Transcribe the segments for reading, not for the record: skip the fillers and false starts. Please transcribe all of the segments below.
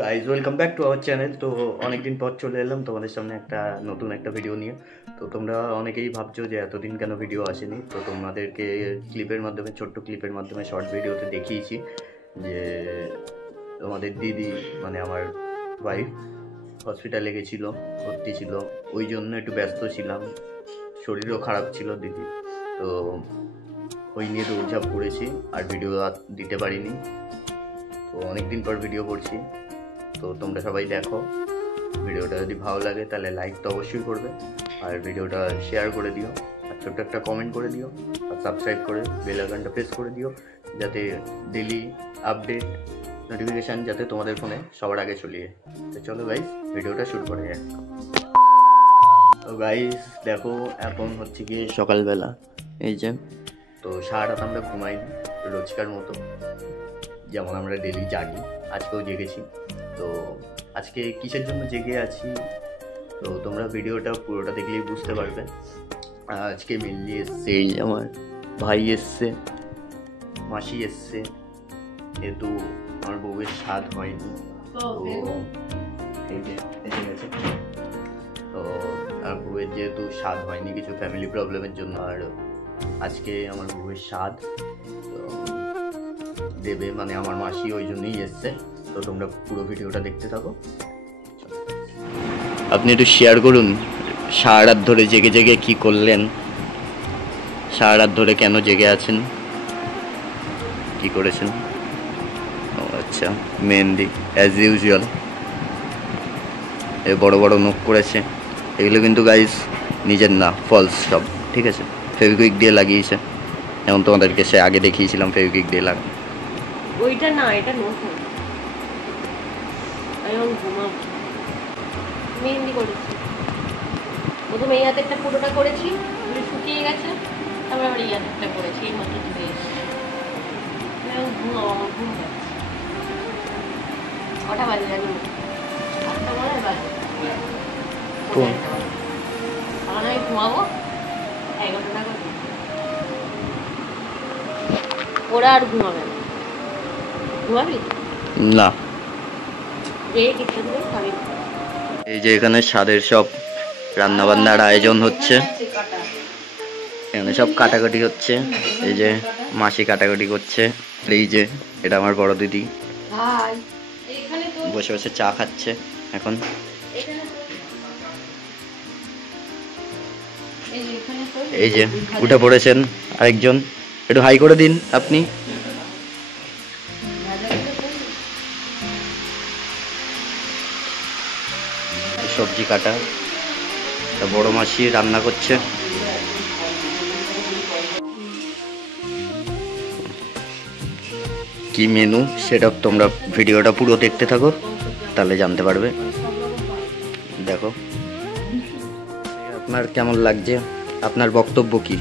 Guys welcome back to our channel. তো অনেকদিন পর চলে এলাম তোমাদের সামনে নতুন একটা ভিডিও নিয়ে। তো তোমরা অনেকেই ভাবছো যে এতদিন কেন ভিডিও আসেনি। তো তোমাদেরকে ক্লিপের মাধ্যমে, ছোট্ট ক্লিপের মাধ্যমে, শর্ট ভিডিওতে দেখিয়েছি যে তোমাদের দিদি মানে আমার ওয়াইফ হসপিটালে গেছিলো, ভর্তি ছিল, ওই জন্য একটু ব্যস্ত ছিলাম, শরীরও খারাপ ছিল দিদি। তো ওই নিয়ে দৌড়ঝাঁপ করেছি আর ভিডিও দিতে পারিনি। তো অনেকদিন পর ভিডিও করছি, তো তোমরা সবাই দেখো। ভিডিওটা যদি ভালো লাগে তাহলে লাইক তো অবশ্যই করবে, আর ভিডিওটা শেয়ার করে দিও, আর ছোট্ট একটা কমেন্ট করে দিও, আর সাবস্ক্রাইব করে বেল আইকনটা প্রেস করে দিও, যাতে ডেলি আপডেট নোটিফিকেশান যাতে তোমাদের ফোনে সবার আগে চলে যায়। তো চলো গাইস, ভিডিওটা শুরু করে যাক। তো গাইস দেখো, এখন হচ্ছে গিয়ে সকালবেলা, এই যে। তো সারা রাত আমরা ঘুমাইনি রোজকার মতো, যেমন আমরা ডেলি জাগি, আজকেও জেগেছি। তো আজকে কিসের জন্য জেগে আছি তো তোমরা ভিডিওটা পুরোটা দেখলেই বুঝতে পারবে। আজকে মেনলি এসছে এই আমার ভাই এসছে, মাসি এসছে, যেহেতু আমার বউয়ের স্বাদ হয়নি। তো এই যে এসে গেছে। তো আর বউয়ের যেহেতু স্বাদ হয়নি কিছু ফ্যামিলি প্রবলেমের জন্য, আর আজকে আমার বউয়ের স্বাদ দেবে মানে আমার মাসি, ওই জন্যই এসছে। তো তোমরা পুরো ভিডিওটা দেখতে থাকো। আপনি একটু শেয়ার করুন, সারা রাত ধরে জেগে জেগে কি করলেন, সারা রাত ধরে কেন জেগে আছেন, কি করেছেন। ও আচ্ছা, মেহেন্দি অ্যাজ ইউজুয়াল। এ বড় বড় নখ করেছে, এগুলো কিন্তু গাইস নিজের না, ফলস সব, ঠিক আছে। ফেভিকুইক দিয়ে লাগিয়েছে, যেমন তোমাদেরকে সে আগে দেখিয়েছিলাম ফেভিকুইক দিয়ে লাগা। ওইটা না, এটা নতুন। আমি ঘুমাবো, মেহেন্দি করেছি। প্রথমে এই হাতে একটা পুরোটা করেছি, শুকিয়ে গেছে, তারপর আবার এই হাতে একটা করেছি, এই মাত্র ধুয়ে এসেছি। ঘুমাবো, আমার ঘুম যাচ্ছে। কটা বাজে জানি, 8টা মনে হয় বাজে। তখন আমি ঘুমাবো 11টা করে। ওরা আর ঘুমাবে না। ঘুমাবি না? খাবি। এই যে এখানে স্বাদের সব রান্না বান্নার আয়োজন হচ্ছে, এখানে সব কাটাকাটি হচ্ছে। এই যে মাসি কাটাকাটি করছে, এই যে এটা আমার বড় দিদি বসে বসে চা খাচ্ছে এখন। এই যে উঠে পড়েছেন আরেকজন, একটু হাই করে দিন আপনি। সবজি কাটা, বড় মাসি রান্না করছে। কি মেনু সেটা তোমরা ভিডিওটা পুরো দেখতে থাকো, তাহলে জানতে পারবে। দেখো আপনার কেমন লাগছে, আপনার বক্তব্য কি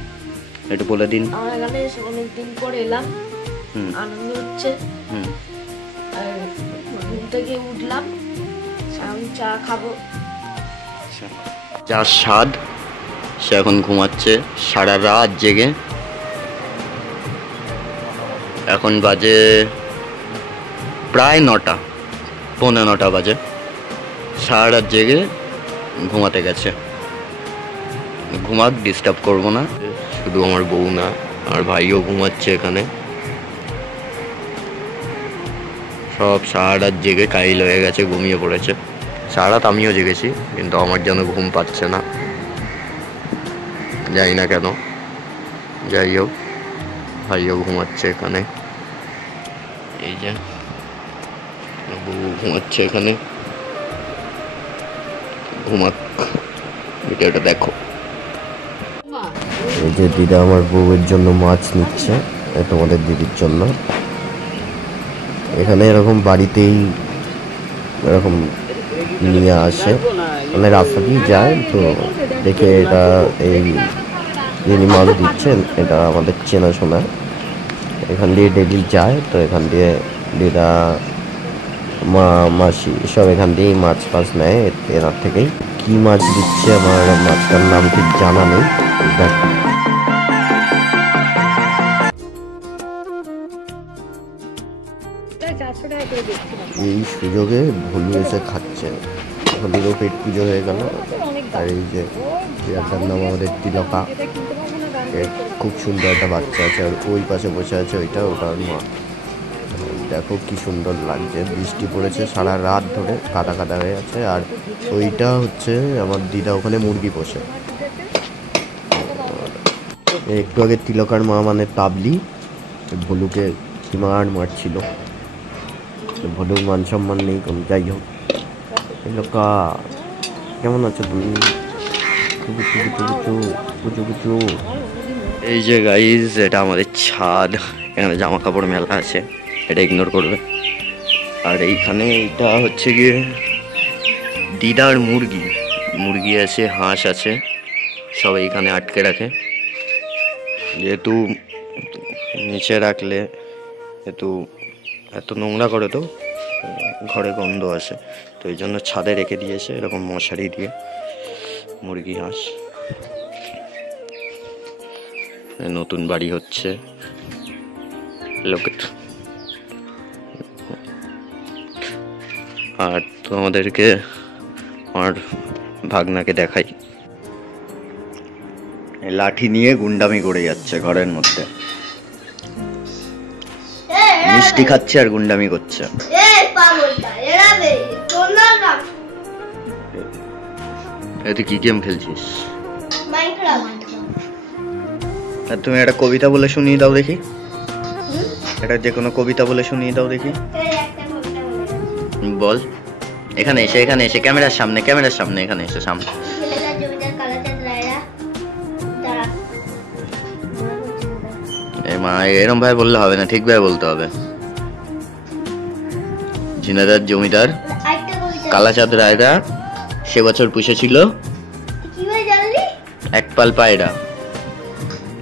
একটু বলে দিন। আমার এখানে অনেকদিন পর এলাম, আনন্দ হচ্ছে। আর ঘুম থেকে উঠলাম, আমি চা খাবো। যার স্বাদ সে এখন ঘুমাচ্ছে সারা রাত জেগে। এখন বাজে প্রায় 9টা, পৌনে 9টা বাজে। সারা রাত জেগে ঘুমাতে গেছে। ঘুমাক, ডিস্টার্ব করবো না। শুধু আমার বউ না, আমার ভাইও ঘুমাচ্ছে এখানে। সব সারা রাত জেগে কাইল হয়ে গেছে, ঘুমিয়ে পড়েছে। সারা রাত আমিও জেগেছি, কিন্তু আমার যেন ঘুম পাচ্ছে না, জানি না কেন। যাই হোক, ভাইও ঘুমাচ্ছে এখানে। এই যে বউ ঘুমাচ্ছে এখানে, ঘুমাক। ভিডিওটা দেখো। এই যে দিদা আমার বউয়ের জন্য মাছ নিচ্ছে, তোমাদের দিদির জন্য। এখানে এরকম বাড়িতেই এরকম নিয়ে আসে, মানে রাস্তা দিয়ে যায়। তো দেখে এটা এই যিনি মাছ দিচ্ছেন এটা আমাদের চেনাশোনা, এখান দিয়ে ডেলি যায়। তো এখান দিয়ে দিদা, মাসি সব এখান দিয়েই মাছ ফাছ নেয়, এনার থেকেই। কি মাছ দিচ্ছে আমার মাছটার নাম ঠিক জানা নেই। এই সুযোগে ভুলু এসে খাচ্ছে। ভুলুরও পেট পুজো হয়ে গেল। আর এই যে বিড়ালটার নাম আমাদের তিলকা, এর খুব সুন্দর একটা বাচ্চা আছে। আর ওই পাশে বসে আছে ওটার মা। দেখো কি সুন্দর লাগছে। বৃষ্টি পড়েছে সারা রাত ধরে, কাদা কাদা হয়ে আছে। আর ওইটা হচ্ছে আমার দিদা ওখানে মুরগি পোষে। একটু আগে তিলকার মা মানে তাবলি ভলুকে হিমার মারছিল। ভলুর মান সম্মান নেই কোন। যাই হোক, তিলকা কেমন আছো তুমি? এই যে গাইজ, এটা আমাদের ছাদ। এখানে জামা কাপড় মেলা আছে, এটা ইগনোর করবে। আর এইখানে এটা হচ্ছে গিয়ে দিদার মুরগি আছে, হাঁস আছে, সব এইখানে আটকে রাখে। যেহেতু নিচে রাখলে এত নোংরা করে, তো ঘরে গন্ধ আসে, তো এই জন্য ছাদে রেখে দিয়েছে এরকম মশারি দিয়ে। মুরগি হাঁস, নতুন বাড়ি হচ্ছে লোকের। আর তোমাদেরকে আমার ভাগনাকে দেখাই, লাঠি নিয়ে গুন্ডামি করে যাচ্ছে ঘরের মধ্যে। মিষ্টি খাচ্ছে আর গুন্ডামি করছে। তুই কি গেম খেলছিস? আর তুমি একটা কবিতা বলে শুনিয়ে দাও দেখি। এটা যে কোনো কবিতা বলে শুনিয়ে দাও দেখি। বল। এখানে এসে ক্যামেরার সামনে এখানে এসে সামনে। মা এরম ভাবে বললে হবে না, ঠিক ভাবে বলতে হবে। ঝিনাদার জমিদার কালাচাঁদ রায়রা সে বছর পুষেছিল এক পাল পায়রা।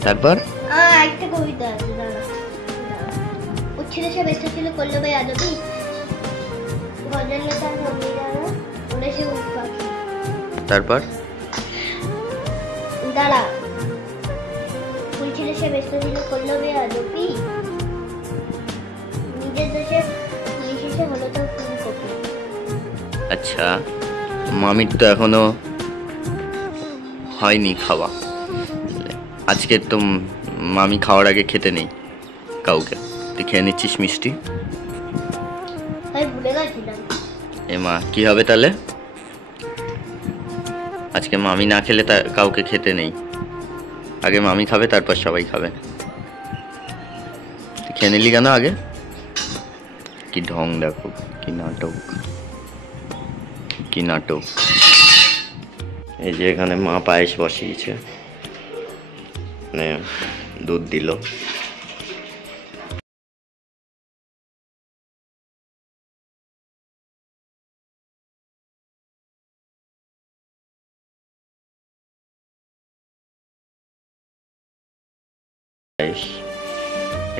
তারপর তারপর আচ্ছা, মামির তো এখনো হয়নি খাওয়া। আজকে তো মামি খাওয়ার আগে খেতে নেই কাউকে। তুই খেয়ে নিচ্ছিস মিষ্টি? এ মা, কি হবে তাহলে? আজকে মামি না খেলে কাউকে খেতে নেই। আগে মামি খাবে, তারপর সবাই খাবে। তুই খেয়ে নিলি কেন আগে? কি ঢং দেখো, কি নাটক। এই যে এখানে মা পায়েস বসিয়েছে, মানে দুধ দিল।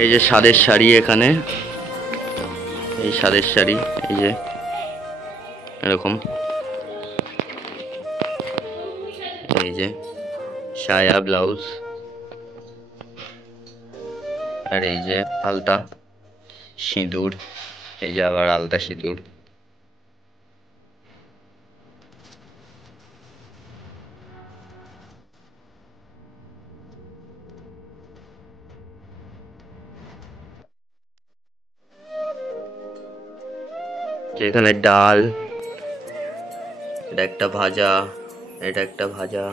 এই যে সাদের শাড়ি, এখানে এই সাদের শাড়ি, এই যে এরকম, এই যে সায়া ব্লাউজ, আর এই যে আলতা সিঁদুর, এই যে আবার আলতা সিঁদুর। এখানে ডাল, এটা একটা ভাজা, এটা একটা ভাজা,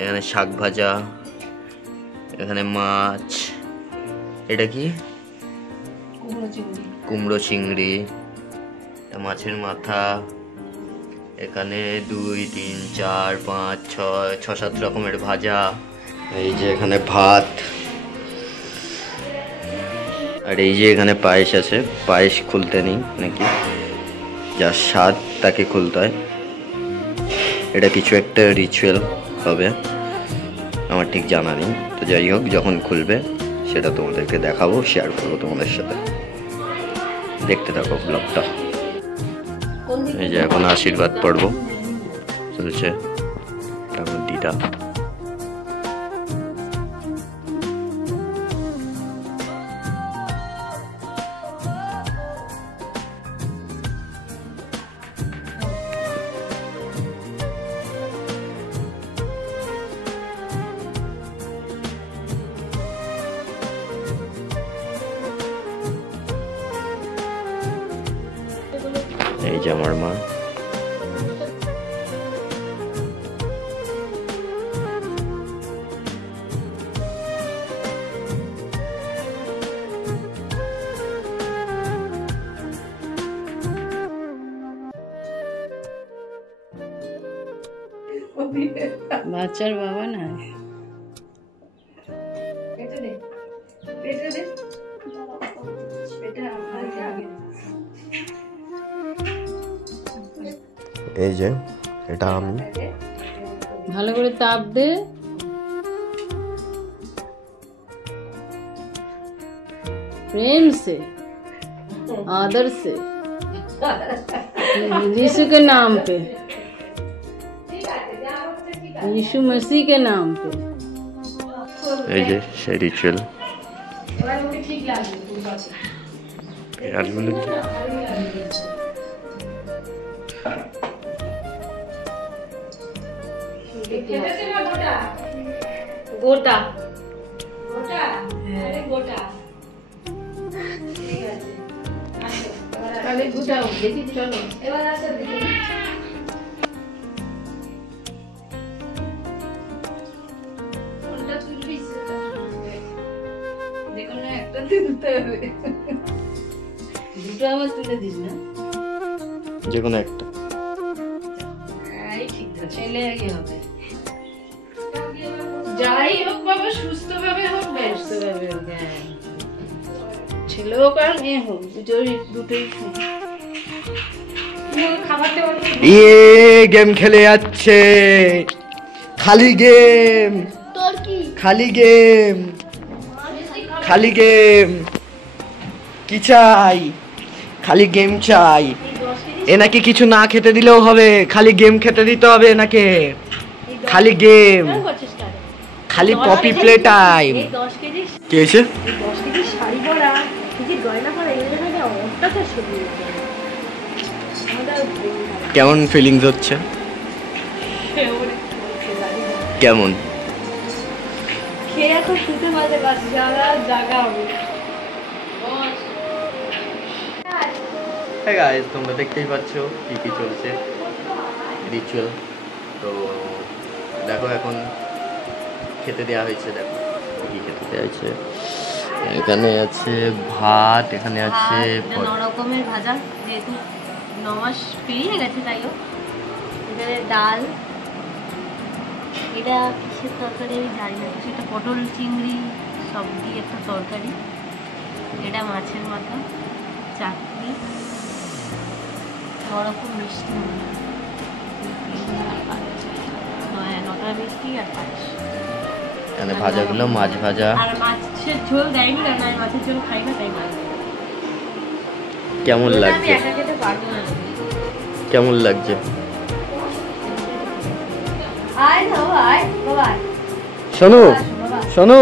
এখানে শাক ভাজা, এখানে মাছ, এটা কি কুমড়ো চিংড়ি, মাছের মাথা, এখানে 2 3 4 5 6 7 রকমের ভাজা। এই যে এখানে ভাত, আর এই যে এখানে পায়েস আছে। পায়েস খুলতে নেই নাকি, যার স্বাদ তাকে খুলতে হয়। এটা কিছু একটা রিচুয়াল হবে, আমার ঠিক জানা নেই। তো যাই হোক, যখন খুলবে সেটা তোমাদেরকে দেখাবো, শেয়ার করবো তোমাদের সাথে। দেখতে থাকো ব্লগটা। এই যে এখন আশীর্বাদ পর্ব চলছে, আমার দিদা। এই যে আমার মা। বাচ্চার বাবা না, এই যে এটা আমি। ভালো করে তাপ দে। प्रेम से, आदर से, यीशु के नाम पे, यीशु मसीह के नाम पे। এই যে সেই রিচুয়াল। গোটা তাহলে গোটাও দেখি, চলো এবার আসো দেখি। দুটো আবার তুলে দিস না, যে কোনো একটা। ছেলে আগে হবে, যাই হোক বাবা, সুস্থ ভাবে হোক, ব্যস্ত ভাবে হোক, ছেলে হোক আর মেয়ে হোক, দুটোই খাবারটা গেম খেলে যাচ্ছে, খালি গেম, খালি গেম, খালি গেম। কি চাই? খালি গেম চাই। এ নাকি কিছু না খেতে দিলেও হবে, খালি গেম খেতে দিতে হবে এনাকে। খালি গেম, খালি কপি প্লে টাইম। কি হয়েছে? কেমন ফিলিংস হচ্ছে? কেমন? খেয়ে এখন শুতে পারবে, বাস জাগা হবে। হ্যাঁ গাইস, তোমরা দেখতেই পাচ্ছ কি কি চলছে রিচুয়াল। তো দেখো এখন খেতে দেওয়া হয়েছে, দেখো কি খেতে দেওয়া হয়েছে। এখানে আছে ভাত, এখানে আছে রকমের ভাজা, যেহেতু নমাস পেরিয়ে গেছে তাই হোক। এখানে ডাল, এটা কিসের তরকারি আমি জানি না, সেটা পটল চিংড়ি সব দিয়ে একটা তরকারি, এটা মাছের মাথা, চাটনি, ওরকম মিষ্টি, 9টা মিষ্টি আর 5। এখানে ভাজাগুলো মাছ ভাজা। আর মাছের ঝোল দেয়নি, কারণ আমি মাছের ঝোল খাই না, তাই মাছ। কেমন লাগছে? আমি একা খেতে পারবো না। কেমন লাগছে? আয় না আয় বাবা, শোনো শোনো,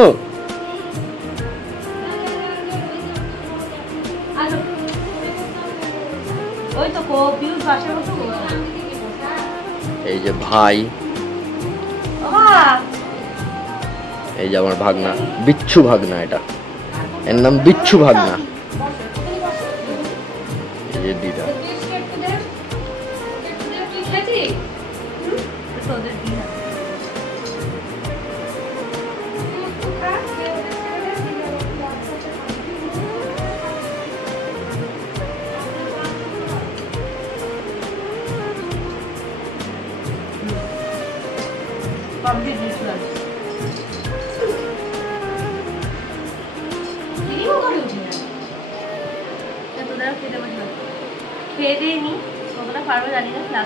ওই তো কপিউস বাসার মতো। এই যে ভাই, এই যে আমার ভাগনা, বিচ্ছু ভাগনা, এটা এর নাম বিচ্ছু ভাগনা। এই যে দিদা। খেয়ে দিয়ে নি, কতটা পারবো জানি না।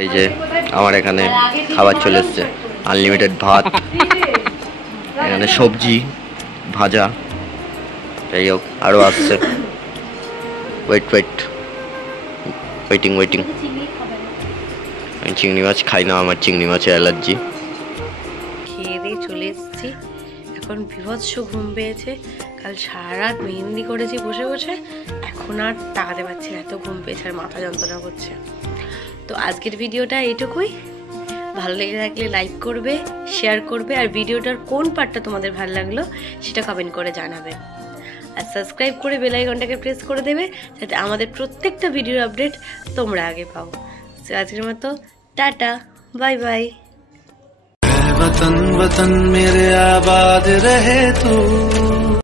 এই যে আমার এখানে খাবার চলে এসছে, আনলিমিটেড ভাত, এখানে সবজি ভাজা, যাই হোক আরও আসছে। ওয়েটিং আমি চিংড়ি মাছ খাই না, আমার চিংড়ি মাছে অ্যালার্জি। খেয়ে দিয়ে চলে এসেছি, এখন বিভৎস ঘুম পেয়েছে। কাল সারা রাত মেহেন্দি করেছি বসে বসে, এখন আর তাকাতে পারছি না, এত ঘুম পেয়েছে আর মাথা যন্ত্রণা করছে। তো আজকের ভিডিওটা এইটুকুই। ভালো লেগে থাকলে লাইক করবে, শেয়ার করবে, আর ভিডিওটার কোন পার্টটা তোমাদের ভালো লাগলো সেটা কমেন্ট করে জানাবে। আর সাবস্ক্রাইব করে বেল আইকনটাকে প্রেস করে দেবে, যাতে আমাদের প্রত্যেকটা ভিডিওর আপডেট তোমরা আগে পাও। তো আজকের মতো টাটা, বাই বাই। वतन वतन मेरे आबाद रहे तू।